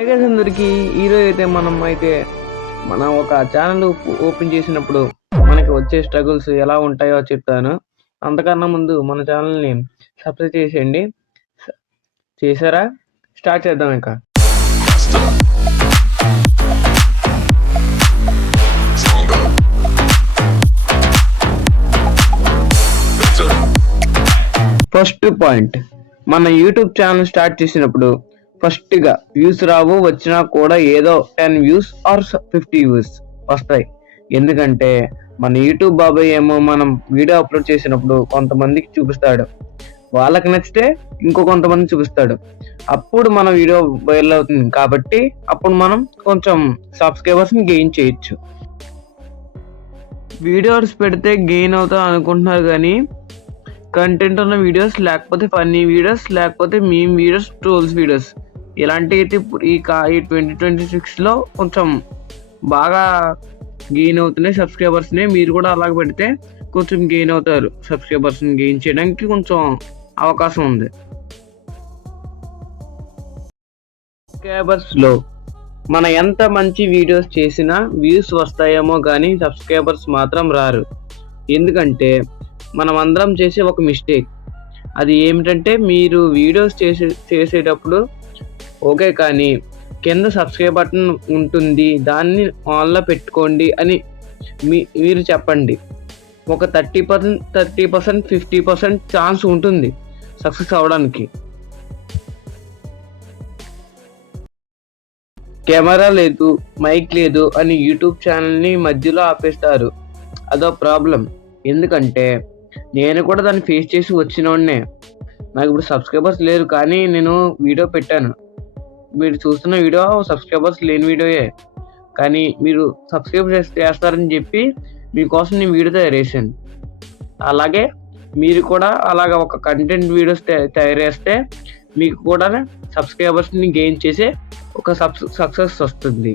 Hi guys అందరికి ఈరోజు అయితే మనం ఒక ఛానల్ ఓపెన్ చేసినప్పుడు మనకి వచ్చే స్ట్రగుల్స్ ఎలా ఉంటాయో చెప్తాను. అంతకన్నా ముందు మన ఛానల్ని సబ్స్క్రైబ్ చేసేయండి. చేశారా? స్టార్ట్ చేద్దాం. ఇంకా ఫస్ట్ పాయింట్, మన యూట్యూబ్ ఛానల్ స్టార్ట్ చేసినప్పుడు ఫస్ట్ గా వ్యూస్ రావు, వచ్చినా కూడా ఏదో 10 వ్యూస్ ఆర్ 50 వ్యూస్ వస్తాయి. ఎందుకంటే మన యూట్యూబ్ బాబాయ్ ఏమో మనం వీడియో అప్లోడ్ చేసినప్పుడు కొంతమందికి చూపిస్తాడు, వాళ్ళకి నచ్చితే ఇంకో కొంతమంది చూపిస్తాడు, అప్పుడు మన వీడియో వైరల్ అవుతుంది. కాబట్టి అప్పుడు మనం కొంచెం సబ్స్క్రైబర్స్ ని గెయిన్ చేయొచ్చు. వీడియోస్ పెడితే గెయిన్ అవుతా అనుకుంటున్నారు, కానీ కంటెంట్ ఉన్న వీడియోస్, లేకపోతే ఫన్నీ వీడియోస్, లేకపోతే మీమ్ వీడియోస్, ట్రోల్స్ వీడియోస్ ఇలాంటివి అయితే ఈ 2026లో కొంచెం బాగా గెయిన్ అవుతున్నాయి సబ్స్క్రైబర్స్ని. మీరు కూడా అలాగ పెడితే కొంచెం గెయిన్ అవుతారు. సబ్స్క్రైబర్స్ని గెయిన్ చేయడానికి కొంచెం అవకాశం ఉంది. సబ్స్క్రైబర్స్లో మన ఎంత మంచి వీడియోస్ చేసినా వ్యూస్ వస్తాయేమో కానీ సబ్స్క్రైబర్స్ మాత్రం రారు. ఎందుకంటే మనం అందరం చేసే ఒక మిస్టేక్, అది ఏమిటంటే మీరు వీడియోస్ చేసేటప్పుడు ఓకే, కానీ కింద సబ్స్క్రైబ్ బటన్ ఉంటుంది, దాన్ని ఆన్లో పెట్టుకోండి అని మీరు చెప్పండి. ఒక 30%, 50% ఛాన్స్ ఉంటుంది సక్సెస్ అవ్వడానికి. కెమెరా లేదు, మైక్ లేదు అని యూట్యూబ్ ఛానల్ని మధ్యలో ఆపేస్తారు. అదో ప్రాబ్లం. ఎందుకంటే నేను కూడా దాన్ని ఫేస్ చేసి వచ్చినోడ్నే. నాకు ఇప్పుడు సబ్స్క్రైబర్స్ లేరు, కానీ నేను వీడియో పెట్టాను. మీరు చూస్తున్న వీడియో సబ్స్క్రైబర్స్ లేని వీడియోయే, కానీ మీరు సబ్స్క్రైబ్ చేస్తారని చెప్పి మీకోసం నేను వీడియో తయారు చేశాను. అలాగే మీరు కూడా అలాగ ఒక కంటెంట్ వీడియోస్ తయారు చేస్తే మీకు కూడా సబ్స్క్రైబర్స్ని గెయిన్ చేసే ఒక సక్సెస్ వస్తుంది.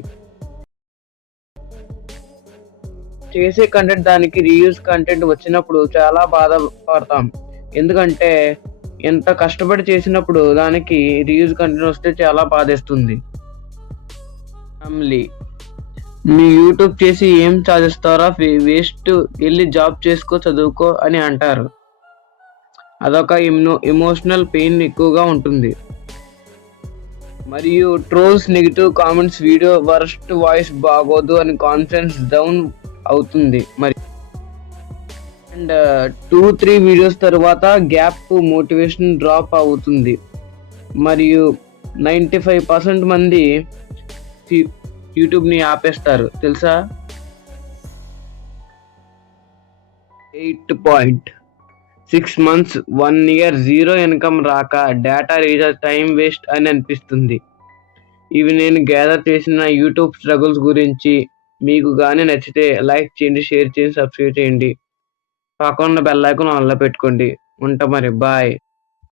చేసే కంటెంట్ దానికి రీయూజ్ కంటెంట్ వచ్చినప్పుడు చాలా బాధపడతాం. ఎందుకంటే ఎంత కష్టపడి చేసినప్పుడు దానికి రీయూజ్ కంటెంట్ వస్తే చాలా బాధేస్తుంది. ఫ్యామిలీ, మీ యూట్యూబ్ చేసి ఏం సాధిస్తారా, వేస్ట్, వెళ్ళి జాబ్ చేసుకో, చదువుకో అని అంటారు. అదొక ఎమోషనల్ పెయిన్ ఎక్కువగా ఉంటుంది. మరియు trolls, negative comments, video worst, voice బాగోదు అని కాన్ఫిడెన్స్ డౌన్ అవుతుంది. మరి అండ్ 2-3 వీడియోస్ తర్వాత గ్యాప్, మోటివేషన్ డ్రాప్ అవుతుంది. మరియు 95% మంది యూట్యూబ్ని ఆపేస్తారు తెలుసా. 8 point, 6 months, 1 year zero income రాక డేటా రీఛార్జ్, టైం వేస్ట్ అని అనిపిస్తుంది. ఇవి నేను గ్యాదర్ చేసిన యూట్యూబ్ స్ట్రగుల్స్ గురించి. మీకు కానీ నచ్చితే లైక్ చేయండి, షేర్ చేయండి, సబ్స్క్రైబ్ చేయండి, పక్కన బెల్ ఐకాన్ ఆన్లో పెట్టుకోండి. ఉంటా మరి, బాయ్.